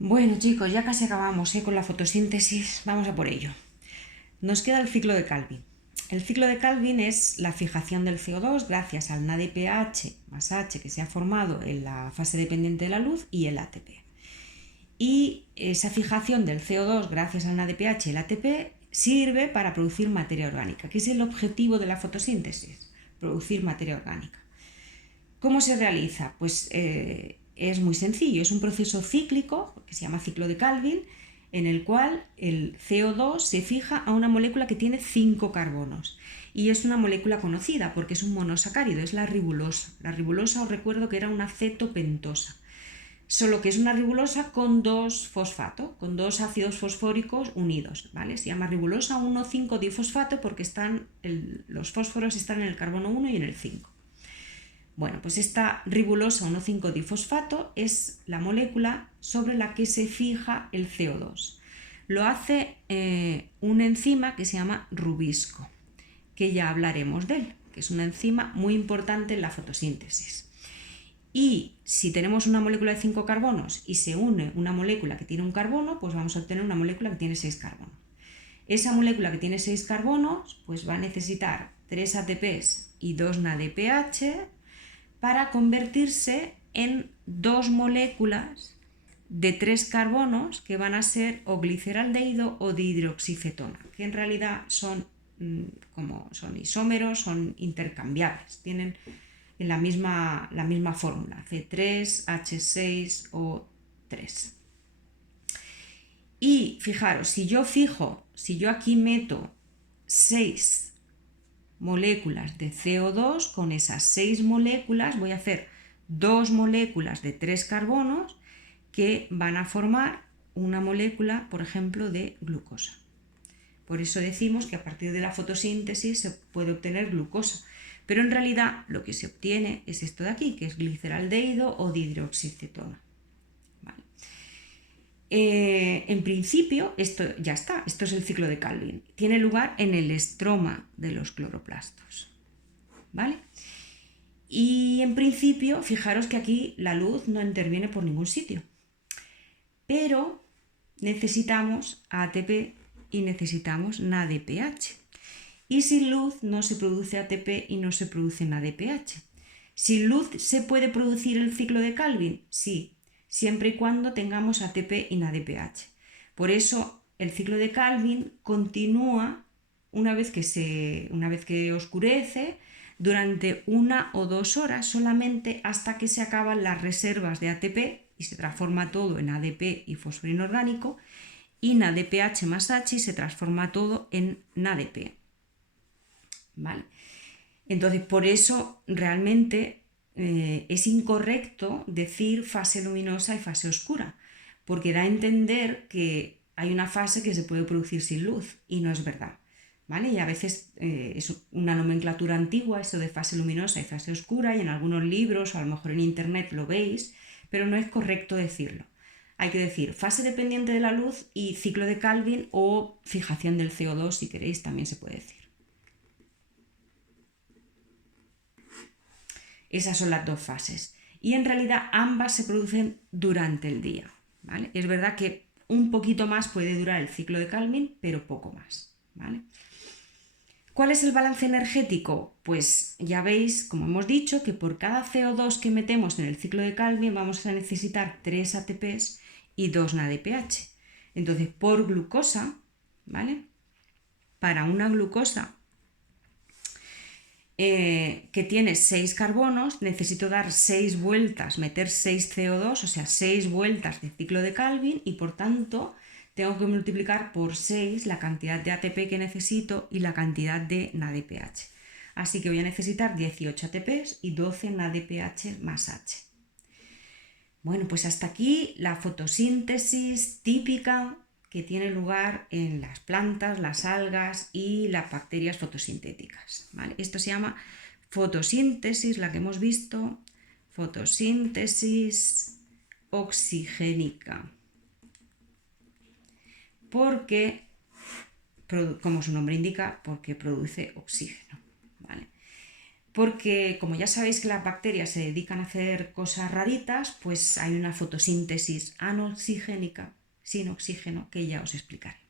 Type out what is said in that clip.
Bueno chicos, ya casi acabamos con la fotosíntesis, vamos a por ello. Nos queda el ciclo de Calvin. El ciclo de Calvin es la fijación del CO2 gracias al NADPH más H que se ha formado en la fase dependiente de la luz y el ATP. Y esa fijación del CO2 gracias al NADPH y el ATP sirve para producir materia orgánica, que es el objetivo de la fotosíntesis, producir materia orgánica. ¿Cómo se realiza? Pues es muy sencillo, es un proceso cíclico, que se llama ciclo de Calvin, en el cual el CO2 se fija a una molécula que tiene 5 carbonos. Y es una molécula conocida porque es un monosacárido, es la ribulosa. La ribulosa os recuerdo que era una cetopentosa, solo que es una ribulosa con dos fosfatos, con dos ácidos fosfóricos unidos, ¿vale? Se llama ribulosa 1,5-difosfato porque los fósforos están en el carbono 1 y en el 5. Bueno, pues esta ribulosa 1,5-difosfato es la molécula sobre la que se fija el CO2. Lo hace una enzima que se llama rubisco, que ya hablaremos de él, que es una enzima muy importante en la fotosíntesis. Y si tenemos una molécula de 5 carbonos y se une una molécula que tiene un carbono, pues vamos a obtener una molécula que tiene 6 carbonos. Esa molécula que tiene 6 carbonos pues va a necesitar 3 ATPs y 2 NADPH para convertirse en dos moléculas de 3 carbonos que van a ser o gliceraldehído o dihidroxicetona, que en realidad como son isómeros, son intercambiables, tienen la misma fórmula, C3H6O3. Y fijaros, si yo aquí meto 6 moléculas de CO2, con esas 6 moléculas voy a hacer 2 moléculas de 3 carbonos que van a formar una molécula, por ejemplo, de glucosa. Por eso decimos que a partir de la fotosíntesis se puede obtener glucosa, pero en realidad lo que se obtiene es esto de aquí, que es gliceraldehído o dihidroxicetona. ¿Vale? En principio, esto ya está, esto es el ciclo de Calvin. Tiene lugar en el estroma de los cloroplastos. ¿Vale? Y en principio, fijaros que aquí la luz no interviene por ningún sitio. Pero necesitamos ATP y necesitamos NADPH. Y sin luz no se produce ATP y no se produce NADPH. ¿Sin luz se puede producir el ciclo de Calvin? Sí, siempre y cuando tengamos ATP y NADPH. Por eso el ciclo de Calvin continúa una vez que oscurece durante 1 o 2 horas solamente hasta que se acaban las reservas de ATP y se transforma todo en ADP y fósforo inorgánico, y NADPH más H y se transforma todo en NADP. ¿Vale? Entonces, por eso realmente es incorrecto decir fase luminosa y fase oscura, porque da a entender que hay una fase que se puede producir sin luz y no es verdad. ¿Vale? Y a veces es una nomenclatura antigua eso de fase luminosa y fase oscura, y en algunos libros o a lo mejor en internet lo veis, pero no es correcto decirlo. Hay que decir fase dependiente de la luz y ciclo de Calvin o fijación del CO2, si queréis, también se puede decir. Esas son las dos fases. Y en realidad ambas se producen durante el día. ¿Vale? Es verdad que un poquito más puede durar el ciclo de Calvin, pero poco más. ¿Vale? ¿Cuál es el balance energético? Pues ya veis, como hemos dicho, que por cada CO2 que metemos en el ciclo de Calvin vamos a necesitar 3 ATPs y 2 NADPH. Entonces, por glucosa, ¿vale? Para una glucosa que tiene 6 carbonos, necesito dar 6 vueltas, meter 6 CO2, o sea, 6 vueltas de ciclo de Calvin, y por tanto tengo que multiplicar por 6 la cantidad de ATP que necesito y la cantidad de NADPH. Así que voy a necesitar 18 ATPs y 12 NADPH más H. Bueno, pues hasta aquí la fotosíntesis típica que tiene lugar en las plantas, las algas y las bacterias fotosintéticas. ¿Vale? Esto se llama fotosíntesis, la que hemos visto, fotosíntesis oxigénica, porque, como su nombre indica, porque produce oxígeno. ¿Vale? porque como ya sabéis que las bacterias se dedican a hacer cosas raritas, pues hay una fotosíntesis anoxigénica, sin oxígeno, que ya os explicaré.